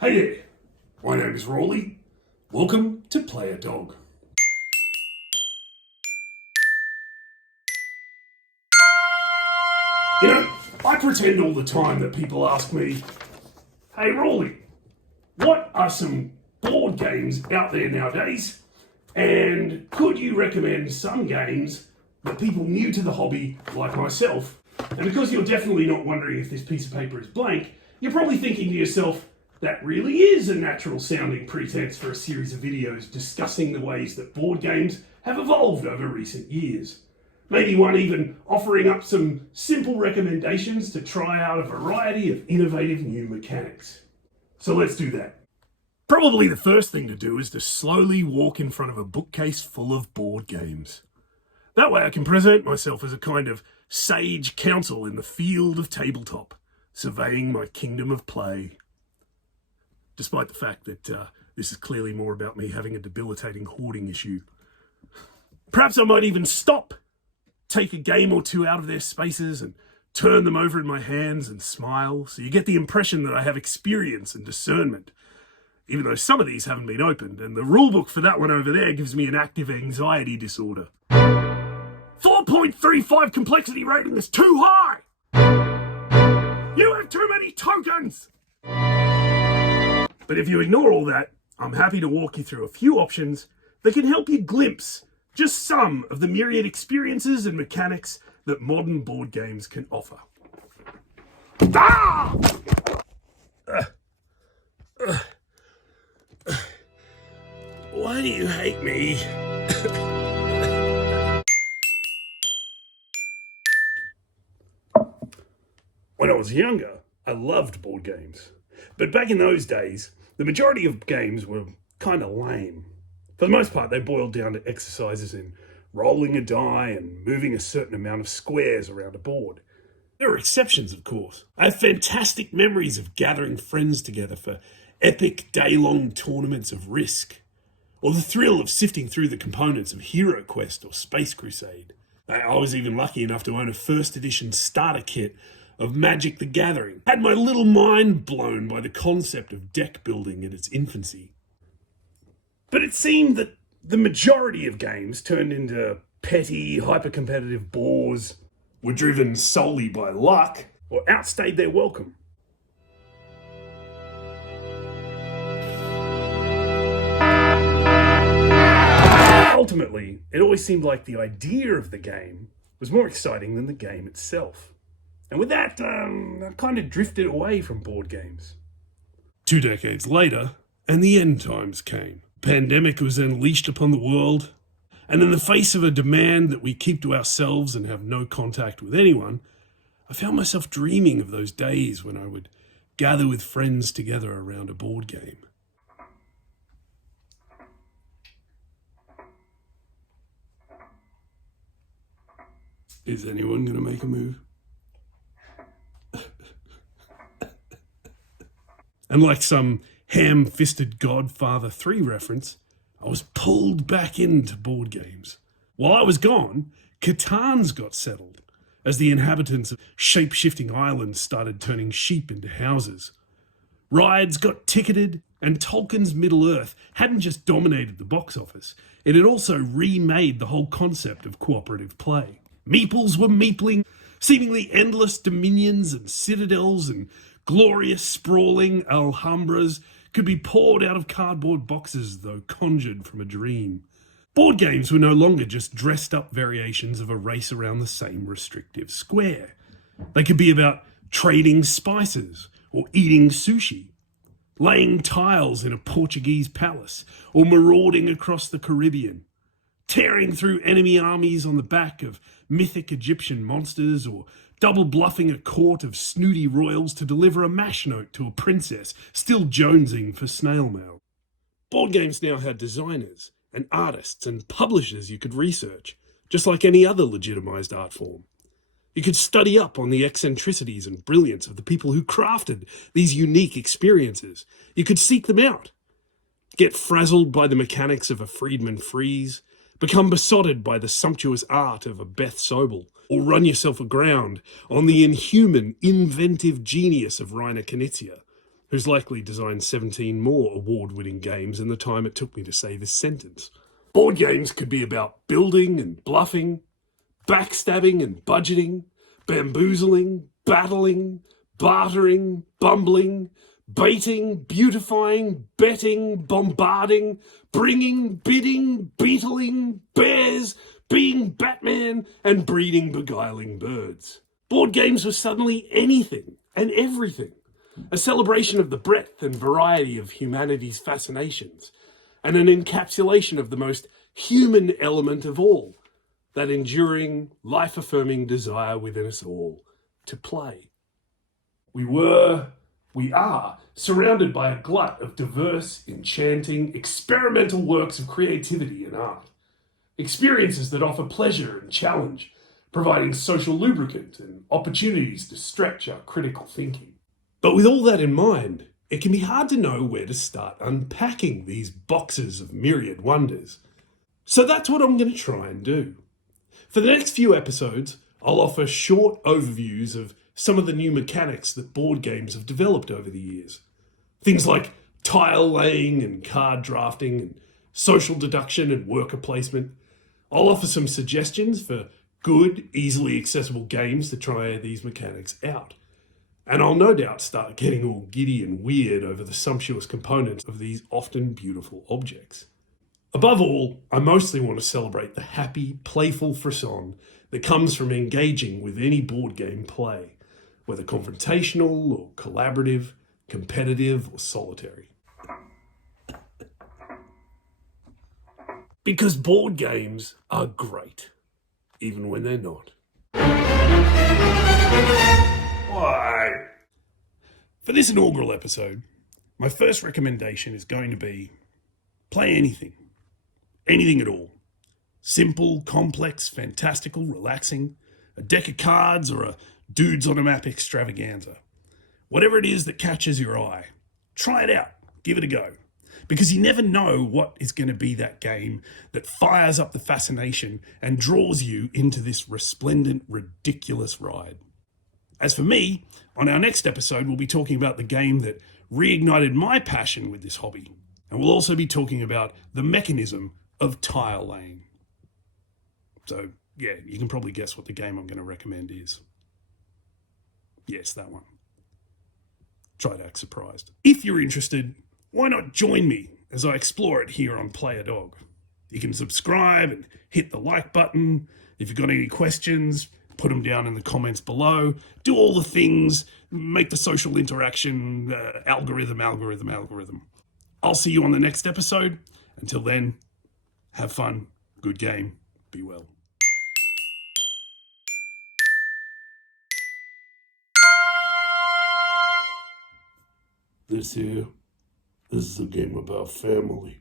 Hey there, my name is Rawley. Welcome to Play a Dog. You know, I pretend all the time that people ask me, hey Rawley, what are some board games out there nowadays? And could you recommend some games that people new to the hobby, like myself? And because you're definitely not wondering if this piece of paper is blank, you're probably thinking to yourself, that really is a natural sounding pretense for a series of videos discussing the ways that board games have evolved over recent years. Maybe one even offering up some simple recommendations to try out a variety of innovative new mechanics. So let's do that. Probably the first thing to do is to slowly walk in front of a bookcase full of board games. That way I can present myself as a kind of sage counsel in the field of tabletop, surveying my kingdom of play. Despite the fact that this is clearly more about me having a debilitating hoarding issue. Perhaps I might even stop, take a game or two out of their spaces and turn them over in my hands and smile, so you get the impression that I have experience and discernment, even though some of these haven't been opened, and the rulebook for that one over there gives me an active anxiety disorder. 4.35 complexity rating is too high! You have too many tokens! But if you ignore all that, I'm happy to walk you through a few options that can help you glimpse just some of the myriad experiences and mechanics that modern board games can offer. Ah! Why do you hate me? When I was younger, I loved board games. But back in those days, the majority of games were kind of lame. For the most part, they boiled down to exercises in rolling a die and moving a certain amount of squares around a board. There are exceptions, of course. I have fantastic memories of gathering friends together for epic day-long tournaments of Risk, or the thrill of sifting through the components of Hero Quest or Space Crusade. I was even lucky enough to own a first edition starter kit of Magic the Gathering. Had my little mind blown by the concept of deck building in its infancy. But it seemed that the majority of games turned into petty, hyper-competitive bores, were driven solely by luck, or outstayed their welcome. Ultimately, it always seemed like the idea of the game was more exciting than the game itself. And with that, I kind of drifted away from board games. 2 decades later, and the end times came. Pandemic was unleashed upon the world, and in the face of a demand that we keep to ourselves and have no contact with anyone, I found myself dreaming of those days when I would gather with friends together around a board game. Is anyone going to make a move? And like some ham-fisted Godfather 3 reference, I was pulled back into board games. While I was gone, Catan's got settled, as the inhabitants of shape-shifting islands started turning sheep into houses. Rides got ticketed, and Tolkien's Middle-earth hadn't just dominated the box office, it had also remade the whole concept of cooperative play. Meeples were meepling, seemingly endless dominions and citadels and glorious sprawling Alhambras could be poured out of cardboard boxes, though conjured from a dream. Board games were no longer just dressed-up variations of a race around the same restrictive square. They could be about trading spices, or eating sushi, laying tiles in a Portuguese palace, or marauding across the Caribbean, tearing through enemy armies on the back of mythic Egyptian monsters, or double bluffing a court of snooty royals to deliver a mash note to a princess still jonesing for snail mail. Board games now had designers and artists and publishers you could research, just like any other legitimized art form. You could study up on the eccentricities and brilliance of the people who crafted these unique experiences. You could seek them out, get frazzled by the mechanics of a Friedman Freeze, become besotted by the sumptuous art of a Beth Sobel, or run yourself aground on the inhuman, inventive genius of Reiner Knizia, who's likely designed 17 more award-winning games in the time it took me to say this sentence. Board games could be about building and bluffing, backstabbing and budgeting, bamboozling, battling, bartering, bumbling, baiting, beautifying, betting, bombarding, bringing, bidding, beetling, bears, being Batman, and breeding beguiling birds. Board games were suddenly anything and everything, a celebration of the breadth and variety of humanity's fascinations, and an encapsulation of the most human element of all, that enduring, life-affirming desire within us all to play. We are surrounded by a glut of diverse, enchanting, experimental works of creativity and art. Experiences that offer pleasure and challenge, providing social lubricant and opportunities to stretch our critical thinking. But with all that in mind, it can be hard to know where to start unpacking these boxes of myriad wonders. So that's what I'm going to try and do. For the next few episodes, I'll offer short overviews of some of the new mechanics that board games have developed over the years. Things like tile laying and card drafting and social deduction and worker placement. I'll offer some suggestions for good, easily accessible games to try these mechanics out. And I'll no doubt start getting all giddy and weird over the sumptuous components of these often beautiful objects. Above all, I mostly want to celebrate the happy, playful frisson that comes from engaging with any board game play, whether confrontational or collaborative, competitive or solitary. Because board games are great, even when they're not. Why? For this inaugural episode, my first recommendation is going to be play anything. Anything at all. Simple, complex, fantastical, relaxing, a deck of cards or a dudes on a map extravaganza. Whatever it is that catches your eye, try it out, give it a go. Because you never know what is going to be that game that fires up the fascination and draws you into this resplendent, ridiculous ride. As for me, on our next episode, we'll be talking about the game that reignited my passion with this hobby. And we'll also be talking about the mechanism of tile laying. So, yeah, you can probably guess what the game I'm going to recommend is. Yes, that one. Try to act surprised. If you're interested, why not join me as I explore it here on Play a Dog? You can subscribe and hit the like button. If you've got any questions, put them down in the comments below. Do all the things, make the social interaction algorithm. I'll see you on the next episode. Until then, have fun, good game, be well. This is a game about family.